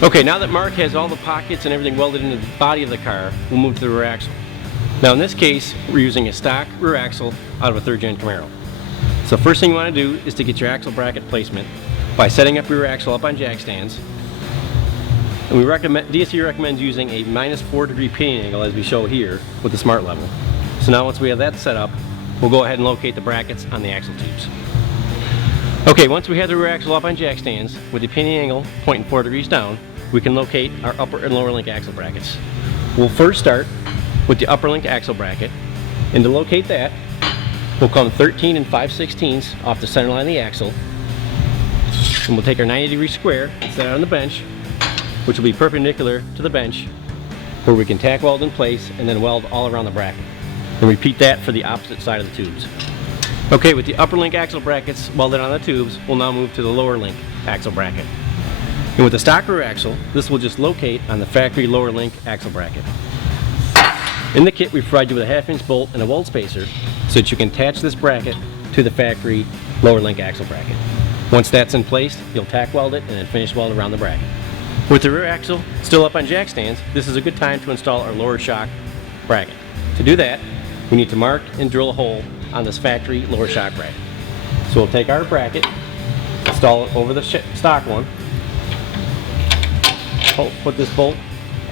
Okay, now that Mark has all the pockets and everything welded into the body of the car, we'll move to the rear axle. Now in this case, we're using a stock rear axle out of a 3rd gen Camaro. So first thing you want to do is to get your axle bracket placement by setting up your rear axle up on jack stands. And DSC recommends using a -4 degree pinion angle as we show here with the smart level. So now once we have that set up, we'll go ahead and locate the brackets on the axle tubes. Okay, once we have the rear axle up on jack stands with the pinion angle pointing 4 degrees down, we can locate our upper and lower link axle brackets. We'll first start with the upper link axle bracket, and to locate that, we'll come 13 5/16 off the center line of the axle, and we'll take our 90-degree square and set it on the bench, which will be perpendicular to the bench, where we can tack weld in place and then weld all around the bracket. And repeat that for the opposite side of the tubes. Okay, with the upper link axle brackets welded on the tubes, we'll now move to the lower link axle bracket. And with the stock rear axle, this will just locate on the factory lower link axle bracket. In the kit, we provide you with a 1/2-inch bolt and a weld spacer so that you can attach this bracket to the factory lower link axle bracket. Once that's in place, you'll tack weld it and then finish weld around the bracket. With the rear axle still up on jack stands, this is a good time to install our lower shock bracket. To do that, we need to mark and drill a hole on this factory lower shock bracket. So we'll take our bracket, install it over the stock one, put this bolt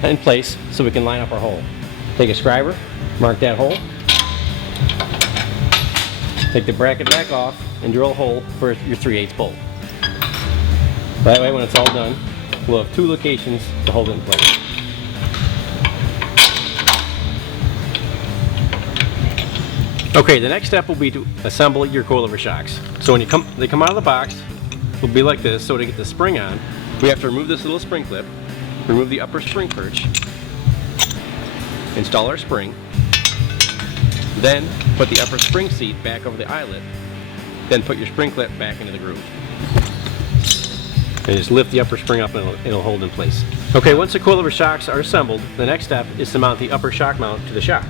in place so we can line up our hole. Take a scriber, mark that hole, take the bracket back off and drill a hole for your 3/8 bolt. That way when it's all done, we'll have 2 locations to hold it in place. Okay, the next step will be to assemble your coilover shocks. So when they come out of the box, it'll be like this. So to get the spring on, we have to remove this little spring clip, remove the upper spring perch, install our spring, then put the upper spring seat back over the eyelet, then put your spring clip back into the groove. And just lift the upper spring up and it'll hold in place. Okay, once the coilover shocks are assembled, the next step is to mount the upper shock mount to the shock.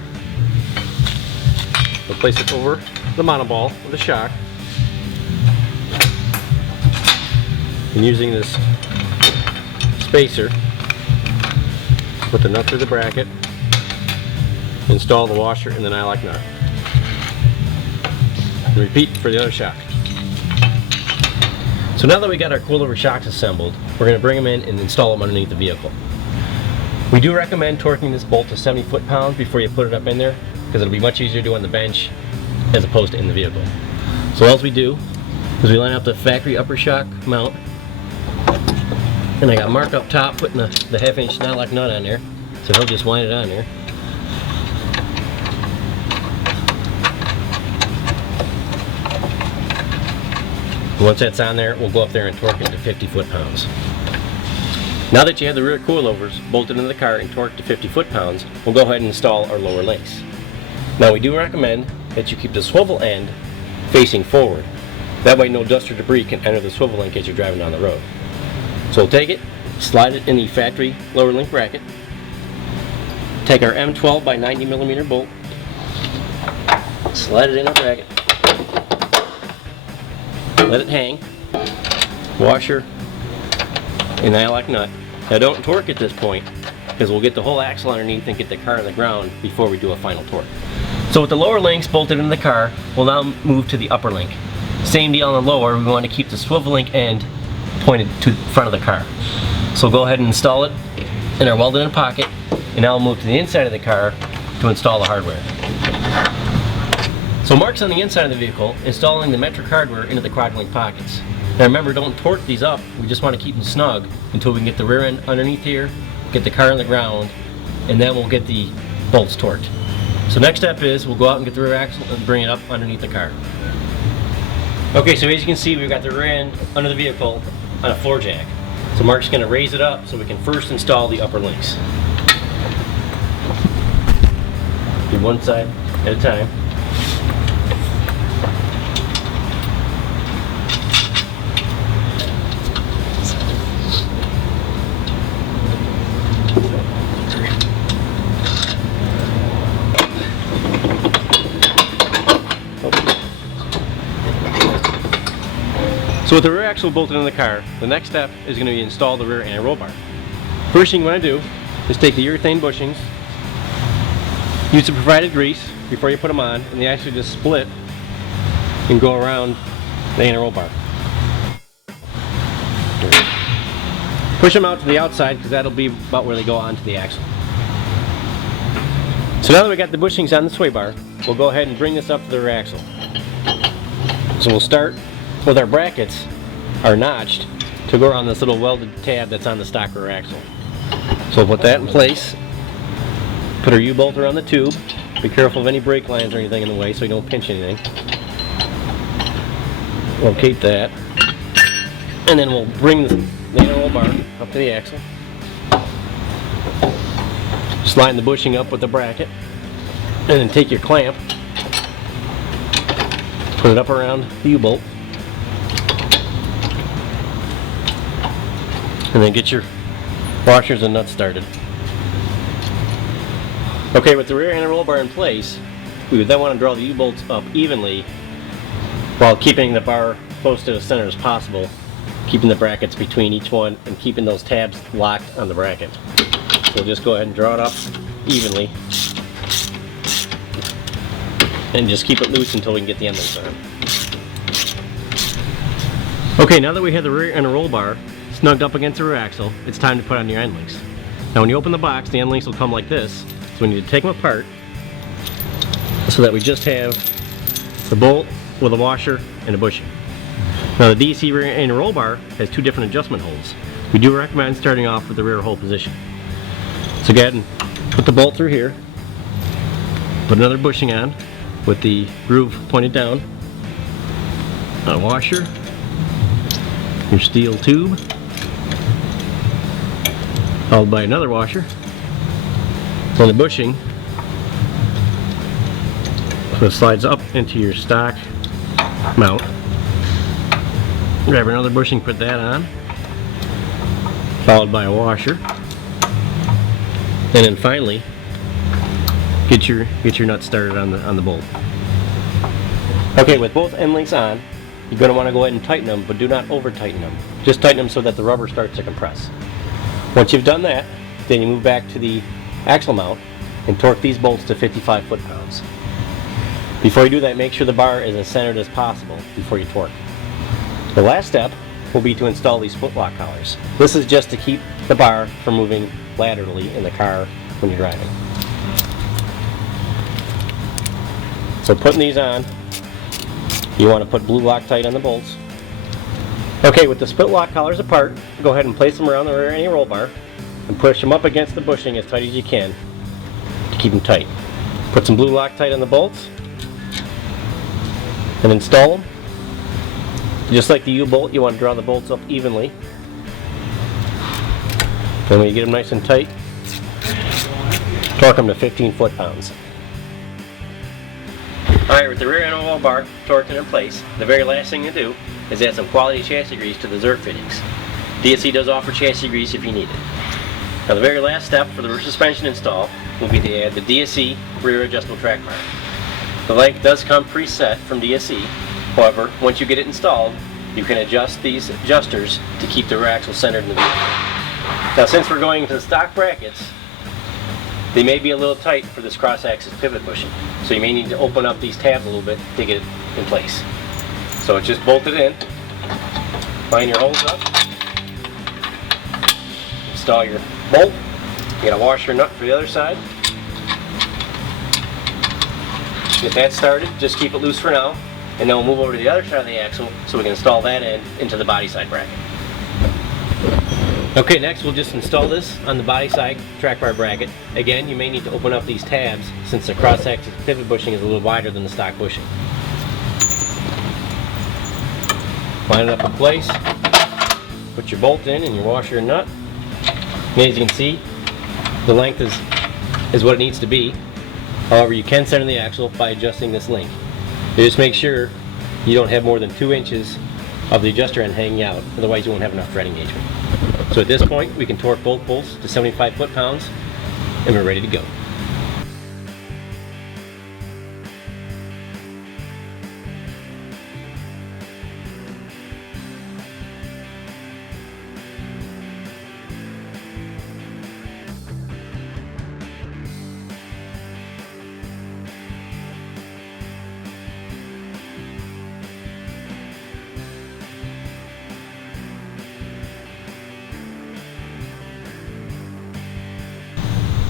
We'll place it over the monoball of the shock, and using this spacer, put the nut through the bracket, install the washer and the nylock nut, and repeat for the other shock. So now that we got our coilover shocks assembled, we're going to bring them in and install them underneath the vehicle. We do recommend torquing this bolt to 70 foot-pounds before you put it up in there, because it'll be much easier to do on the bench as opposed to in the vehicle. So all we do is we line up the factory upper shock mount, and I got Mark up top putting the 1/2-inch nylock nut on there, so he'll just wind it on there. Once that's on there, we'll go up there and torque it to 50 foot-pounds. Now that you have the rear coilovers bolted into the car and torqued to 50 foot-pounds, we'll go ahead and install our lower links. Now we do recommend that you keep the swivel end facing forward. That way no dust or debris can enter the swivel link as you're driving down the road. So we'll take it, slide it in the factory lower link bracket, take our M12 by 90 millimeter bolt, slide it in the bracket, let it hang, washer, and nylock nut. Now don't torque at this point, because we'll get the whole axle underneath and get the car on the ground before we do a final torque. So with the lower links bolted into the car, we'll now move to the upper link. Same deal on the lower, we want to keep the swivel link end pointed to the front of the car. So we'll go ahead and install it in our welded in pocket, and now we'll move to the inside of the car to install the hardware. So Mark's on the inside of the vehicle, installing the metric hardware into the QUADRALink pockets. Now remember, don't torque these up, we just want to keep them snug until we can get the rear end underneath here, get the car on the ground, and then we'll get the bolts torqued. So next step is we'll go out and get the rear axle and bring it up underneath the car. Okay, so as you can see, we've got the rear end under the vehicle on a floor jack. So Mark's going to raise it up so we can first install the upper links. Do one side at a time. So with the rear axle bolted in the car, the next step is going to be install the rear anti-roll bar. First thing you want to do is take the urethane bushings, use the provided grease before you put them on, and they actually just split and go around the inner roll bar. Push them out to the outside because that'll be about where they go onto the axle. So now that we got the bushings on the sway bar, we'll go ahead and bring this up to the rear axle. So we'll start with our brackets are notched to go around this little welded tab that's on the stock rear axle. So we'll put that in place, put our U-bolt around the tube, be careful of any brake lines or anything in the way so you don't pinch anything. Locate that, and then we'll bring the inner roll bar up to the axle. Just line the bushing up with the bracket, and then take your clamp, put it up around the U-bolt, and then get your washers and nuts started. Okay, with the rear inner roll bar in place, we would then want to draw the U-bolts up evenly while keeping the bar close to the center as possible, keeping the brackets between each one and keeping those tabs locked on the bracket. So we'll just go ahead and draw it up evenly and just keep it loose until we can get the end links on. Okay, now that we have the rear inner roll bar snugged up against the rear axle, it's time to put on your end links. Now when you open the box, the end links will come like this, so we need to take them apart so that we just have the bolt with a washer and a bushing. Now the DC rear inner roll bar has two different adjustment holes. We do recommend starting off with the rear hole position. So go ahead and put the bolt through here, put another bushing on with the groove pointed down, a washer, your steel tube, followed by another washer, and the bushing, so it slides up into your stock mount. Grab another bushing, put that on, followed by a washer, and then finally get your nuts started on the bolt. Okay, with both end links on, you're going to want to go ahead and tighten them, but do not over tighten them. Just tighten them so that the rubber starts to compress. Once you've done that, then you move back to the axle mount and torque these bolts to 55 foot-pounds. Before you do that, make sure the bar is as centered as possible before you torque. The last step will be to install these split lock collars. This is just to keep the bar from moving laterally in the car when you're driving. So putting these on, you want to put blue Loctite on the bolts. Okay, with the split lock collars apart, go ahead and place them around the rear inner roll bar and push them up against the bushing as tight as you can to keep them tight. Put some blue Loctite on the bolts and install them. Just like the U-bolt, you want to draw the bolts up evenly. Then when you get them nice and tight, torque them to 15 foot-pounds. Alright, with the rear inner roll bar torqued and in place, the very last thing to do is add some quality chassis grease to the Zerk fittings. DSC does offer chassis grease if you need it. Now the very last step for the rear suspension install will be to add the DSC rear adjustable track bar. The length does come preset from DSC, however, once you get it installed, you can adjust these adjusters to keep the rear axle centered in the vehicle. Now since we're going into the stock brackets, they may be a little tight for this cross-axis pivot bushing, so you may need to open up these tabs a little bit to get it in place. So it's just bolted in, line your holes up, install your bolt, you got a washer nut for the other side. Get that started, just keep it loose for now, and then we'll move over to the other side of the axle so we can install that into the body side bracket. Okay, next we'll just install this on the body side track bar bracket. Again, you may need to open up these tabs since the cross-axis pivot bushing is a little wider than the stock bushing. Line it up in place, put your bolt in and your washer and nut. And as you can see, the length is what it needs to be. However, you can center the axle by adjusting this link. You just make sure you don't have more than 2 inches of the adjuster end hanging out, otherwise you won't have enough thread engagement. So at this point, we can torque both bolts to 75 foot-pounds and we're ready to go.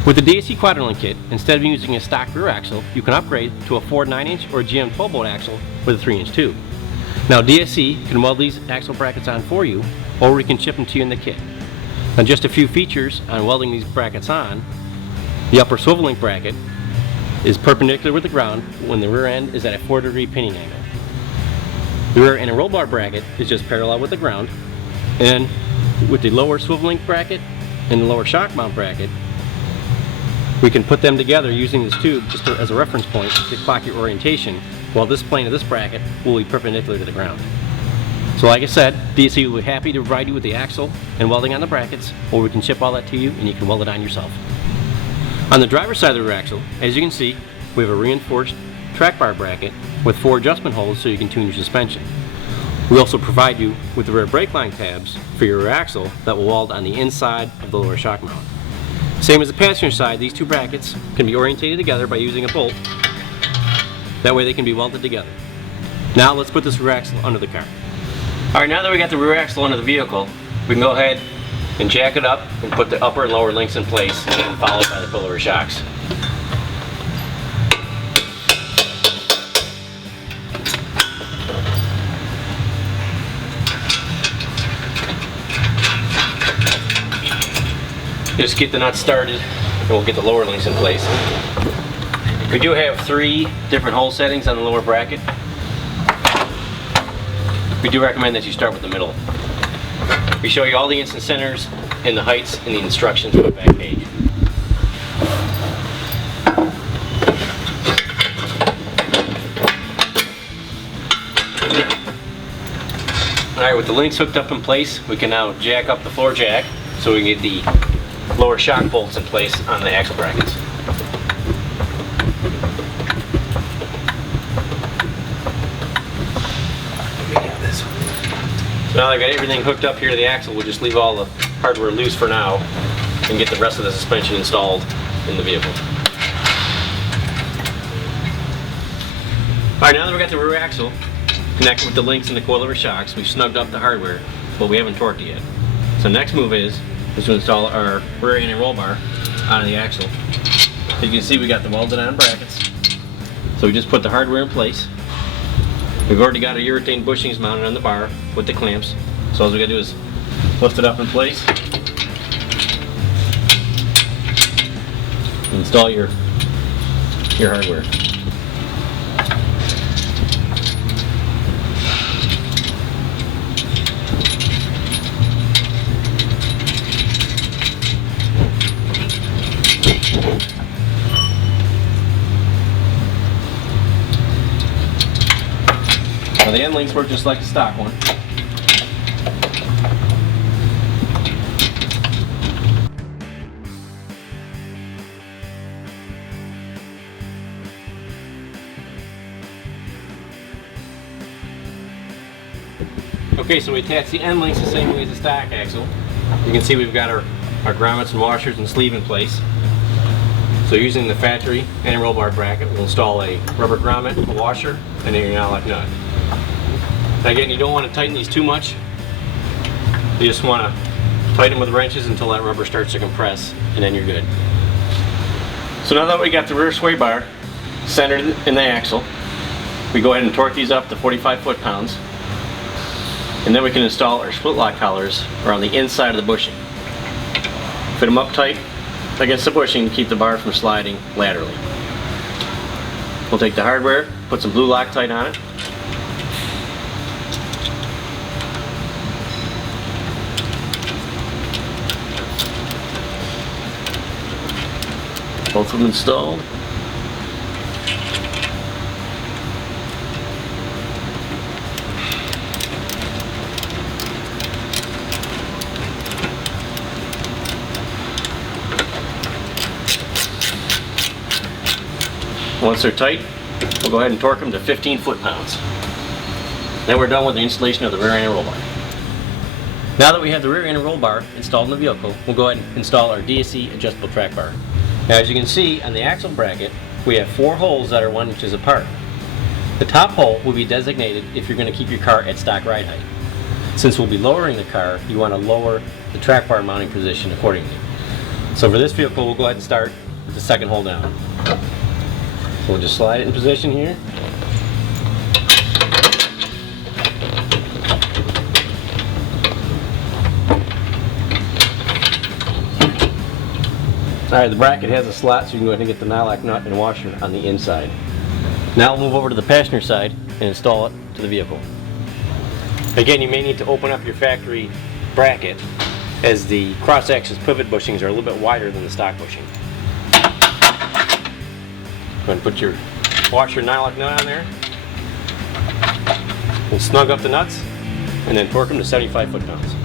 With the DSC QUADRALink kit, instead of using a stock rear axle, you can upgrade to a Ford 9-inch or a GM 12-bolt axle with a 3-inch tube. Now DSC can weld these axle brackets on for you, or we can ship them to you in the kit. Now just a few features on welding these brackets on. The upper swivel link bracket is perpendicular with the ground when the rear end is at a 4-degree pinning angle. The rear end and roll bar bracket is just parallel with the ground, and with the lower swivel link bracket and the lower shock mount bracket, we can put them together using this tube just as a reference point to clock your orientation, while this plane of this bracket will be perpendicular to the ground. So like I said, DSC will be happy to provide you with the axle and welding on the brackets, or we can ship all that to you and you can weld it on yourself. On the driver's side of the rear axle, as you can see, we have a reinforced track bar bracket with 4 adjustment holes so you can tune your suspension. We also provide you with the rear brake line tabs for your rear axle that will weld on the inside of the lower shock mount. Same as the passenger side, these two brackets can be orientated together by using a bolt. That way they can be welded together. Now let's put this rear axle under the car. Alright, now that we got the rear axle under the vehicle, we can go ahead and jack it up and put the upper and lower links in place, and followed by the pillory shocks. Just get the nuts started and we'll get the lower links in place. We do have 3 different hole settings on the lower bracket. We do recommend that you start with the middle. We show you all the instant centers and the heights in the instructions on the back page. Alright, with the links hooked up in place, we can now jack up the floor jack so we can get the lower shock bolts in place on the axle brackets. So now that I've got everything hooked up here to the axle, we'll just leave all the hardware loose for now and get the rest of the suspension installed in the vehicle. Alright, now that we've got the rear axle connected with the links and the coilover shocks, we've snugged up the hardware, but we haven't torqued it yet. So next move is to install our rear end and roll bar onto the axle. So you can see we got the welded on brackets. So we just put the hardware in place. We've already got our urethane bushings mounted on the bar with the clamps. So all we gotta do is lift it up in place. Install your hardware. Now the end links work just like the stock one. Okay, so we attach the end links the same way as the stock axle. You can see we've got our grommets and washers and sleeve in place. So using the factory and roll bar bracket, we'll install a rubber grommet, a washer, and a hydraulic nut. Again, you don't want to tighten these too much. You just want to tighten with wrenches until that rubber starts to compress, and then you're good. So now that we got the rear sway bar centered in the axle, we go ahead and torque these up to 45 foot-pounds. And then we can install our split lock collars around the inside of the bushing. Fit them up tight against the bushing to keep the bar from sliding laterally. We'll take the hardware, put some blue Loctite on it. Both of them installed. Once they're tight, we'll go ahead and torque them to 15 foot-pounds. Then we're done with the installation of the rear end roll bar. Now that we have the rear end roll bar installed in the vehicle, we'll go ahead and install our DSC adjustable track bar. Now as you can see on the axle bracket, we have 4 holes that are 1 inch apart. The top hole will be designated if you're going to keep your car at stock ride height. Since we'll be lowering the car, you want to lower the track bar mounting position accordingly. So for this vehicle, we'll go ahead and start with the second hole down. So we'll just slide it in position here. Alright, the bracket has a slot, so you can go ahead and get the nylock nut and washer on the inside. Now we'll move over to the passenger side and install it to the vehicle. Again, you may need to open up your factory bracket, as the cross-axis pivot bushings are a little bit wider than the stock bushing. Go ahead and put your washer nylock nut on there. And snug up the nuts, and then torque them to 75 foot-pounds.